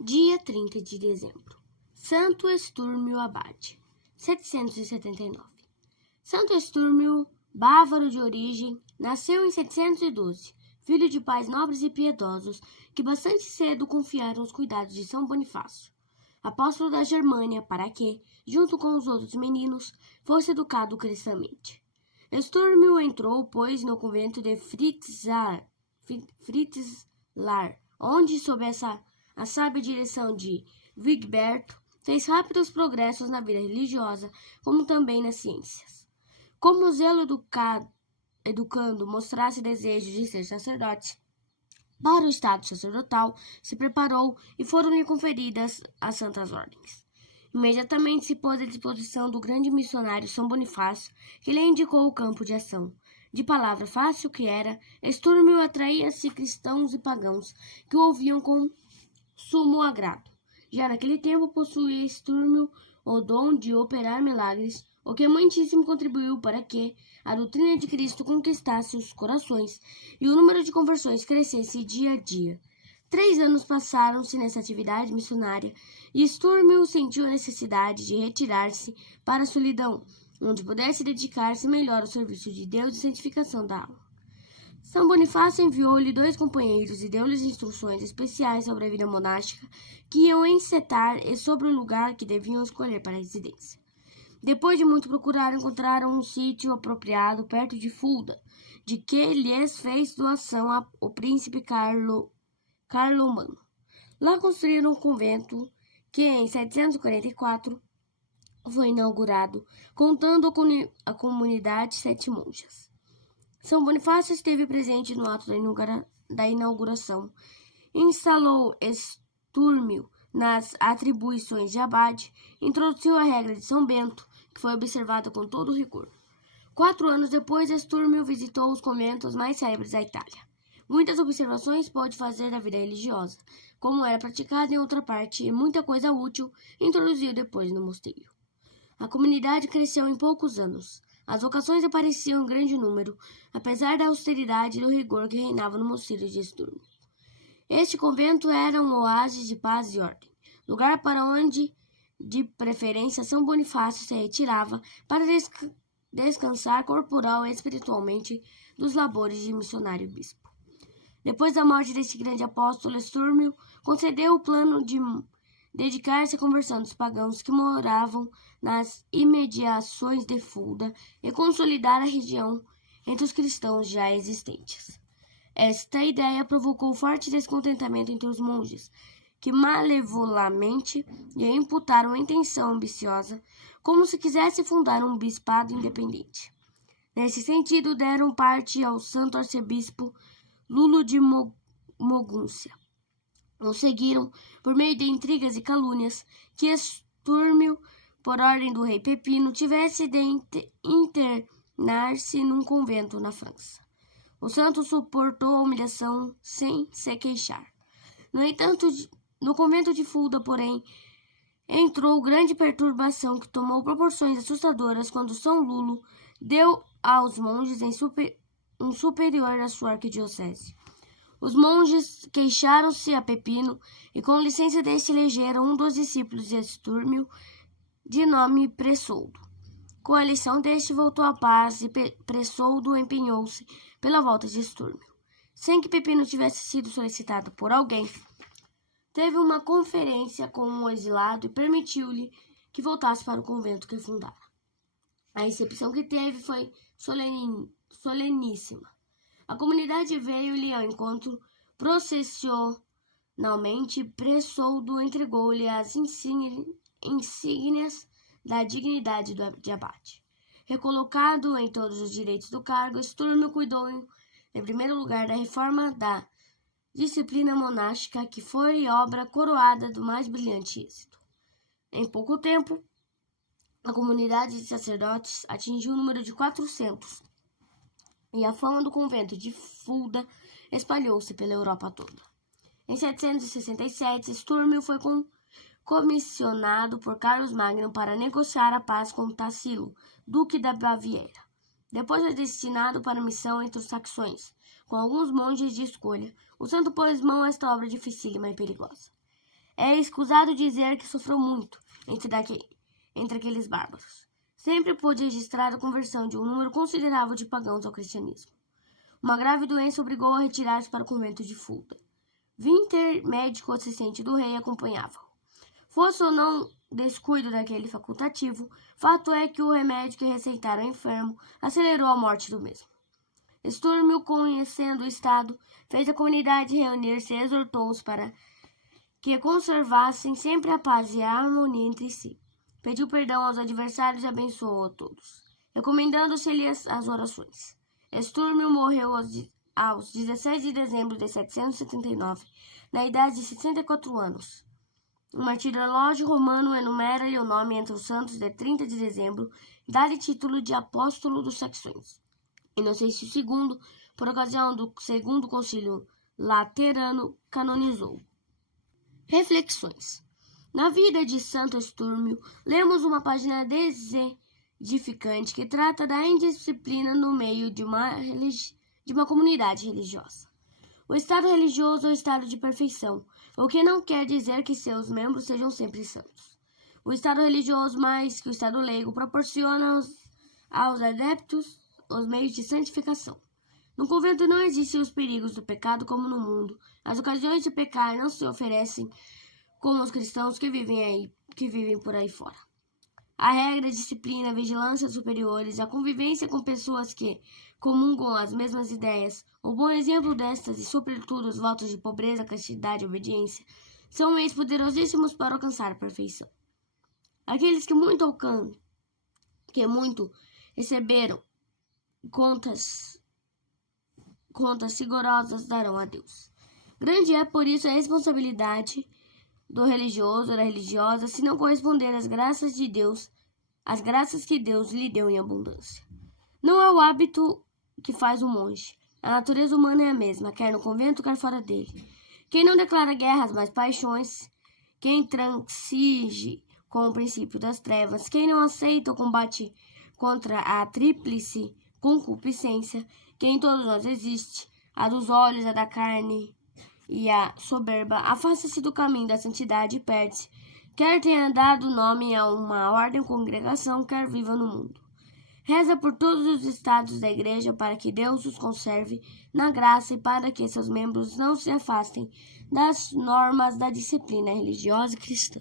Dia 30 de dezembro. Santo Estúrmio Abade, 779. Santo Estúrmio, bávaro de origem, nasceu em 712, filho de pais nobres e piedosos, que bastante cedo confiaram os cuidados de São Bonifácio, apóstolo da Germânia, para que, junto com os outros meninos, fosse educado cristamente. Estúrmio entrou, pois, no convento de Fritzlar, onde, sob a sábia direção de Wigberto, fez rápidos progressos na vida religiosa, como também nas ciências. Como o zelo educando mostrasse desejo de ser sacerdote, para o estado sacerdotal se preparou e foram-lhe conferidas as santas ordens. Imediatamente se pôs à disposição do grande missionário São Bonifácio, que lhe indicou o campo de ação. De palavra fácil que era, Estúrmio atraía-se cristãos e pagãos, que o ouviam com sumo agrado. Já naquele tempo possuía Estúrmio o dom de operar milagres, o que muitíssimo contribuiu para que a doutrina de Cristo conquistasse os corações e o número de conversões crescesse dia a dia. 3 anos passaram-se nessa atividade missionária e Estúrmio sentiu a necessidade de retirar-se para a solidão, onde pudesse dedicar-se melhor ao serviço de Deus e santificação da alma. São Bonifácio enviou-lhe 2 companheiros e deu-lhes instruções especiais sobre a vida monástica que iam encetar e sobre o lugar que deviam escolher para a residência. Depois de muito procurar, encontraram um sítio apropriado perto de Fulda, de que lhes fez doação o príncipe Carlomano. Lá construíram um convento que, em 744, foi inaugurado, contando a comunidade 7 monjas. São Bonifácio esteve presente no ato da inauguração. Instalou Estúrmio nas atribuições de abade, introduziu a regra de São Bento, que foi observada com todo rigor. 4 anos depois, Estúrmio visitou os conventos mais célebres da Itália. Muitas observações pôde fazer da vida religiosa, como era praticada em outra parte, e muita coisa útil introduziu depois no mosteiro. A comunidade cresceu em poucos anos. As vocações apareciam em grande número, apesar da austeridade e do rigor que reinava no mosteiro de Estúrmio. Este convento era um oásis de paz e ordem, lugar para onde, de preferência, São Bonifácio se retirava para descansar corporal e espiritualmente dos labores de missionário bispo. Depois da morte deste grande apóstolo, Estúrmio concedeu o plano de dedicar-se à conversão dos pagãos que moravam nas imediações de Fulda e consolidar a região entre os cristãos já existentes. Esta ideia provocou forte descontentamento entre os monges, que malevolamente lhe imputaram intenção ambiciosa, como se quisesse fundar um bispado independente. Nesse sentido, deram parte ao santo arcebispo Lulo de Mogúncia. O seguiram, por meio de intrigas e calúnias, que Estúrmio, por ordem do rei Pepino, tivesse de internar-se num convento na França. O santo suportou a humilhação sem se queixar. No entanto, no convento de Fulda, porém, entrou grande perturbação que tomou proporções assustadoras quando São Lulo deu aos monges um superior à sua arquidiocese. Os monges queixaram-se a Pepino e, com licença deste, elegeram um dos discípulos de Estúrmio, de nome Pressoldo. Com a eleição deste, voltou a paz e Pressoldo empenhou-se pela volta de Estúrmio. Sem que Pepino tivesse sido solicitado por alguém, teve uma conferência com um exilado e permitiu-lhe que voltasse para o convento que fundara. A recepção que teve foi soleníssima. A comunidade veio-lhe ao encontro processionalmente. Pressoldo entregou-lhe as insígnias da dignidade de abade. Recolocado em todos os direitos do cargo, Estúrmio cuidou, em primeiro lugar, da reforma da disciplina monástica, que foi obra coroada do mais brilhante êxito. Em pouco tempo, a comunidade de sacerdotes atingiu o número de 400, e a fama do convento de Fulda espalhou-se pela Europa toda. Em 767, Estúrmio foi comissionado por Carlos Magno para negociar a paz com Tassilo, duque da Baviera. Depois foi destinado para a missão entre os saxões. Com alguns monges de escolha, o santo pôs mão a esta obra dificílima e perigosa. É escusado dizer que sofreu muito entre aqueles bárbaros. Sempre pôde registrar a conversão de um número considerável de pagãos ao cristianismo. Uma grave doença obrigou a retirar-se para o convento de Fulda. Winter, médico assistente do rei, acompanhava-o. Fosse ou não descuido daquele facultativo, fato é que o remédio que receitara ao enfermo acelerou a morte do mesmo. Estúrmio, conhecendo o estado, fez a comunidade reunir-se e exortou-os para que conservassem sempre a paz e a harmonia entre si. Pediu perdão aos adversários e abençoou a todos, recomendando-se-lhes as orações. Estúrmio morreu aos 16 de dezembro de 779, na idade de 64 anos. O martirológio romano enumera-lhe o nome entre os santos de 30 de dezembro e dá-lhe título de apóstolo dos saxões. Inocêncio II, por ocasião do segundo concílio laterano, canonizou. Reflexões. Na vida de Santo Estúrmio, lemos uma página desedificante que trata da indisciplina no meio de uma comunidade religiosa. O estado religioso é o estado de perfeição, o que não quer dizer que seus membros sejam sempre santos. O estado religioso, mais que o estado leigo, proporciona aos adeptos os meios de santificação. No convento não existem os perigos do pecado como no mundo. As ocasiões de pecar não se oferecem como os cristãos que vivem por aí fora. A regra, a disciplina, a vigilância superiores, a convivência com pessoas que comungam as mesmas ideias, o bom exemplo destas e, sobretudo, os votos de pobreza, castidade e obediência, são meios poderosíssimos para alcançar a perfeição. Aqueles que muito receberam contas rigorosas darão a Deus. Grande é, por isso, a responsabilidade do religioso ou da religiosa se não corresponder às graças que Deus lhe deu em abundância. Não é o hábito que faz o monge. A natureza humana é a mesma, quer no convento, quer fora dele. Quem não declara guerras, mas paixões, quem transige com o princípio das trevas, quem não aceita o combate contra a tríplice concupiscência, que em todos nós existe, a dos olhos, a da carne e a soberba, afasta-se do caminho da santidade e perde-se, quer tenha dado nome a uma ordem ou congregação, quer viva no mundo. Reza por todos os estados da igreja para que Deus os conserve na graça e para que seus membros não se afastem das normas da disciplina religiosa cristã.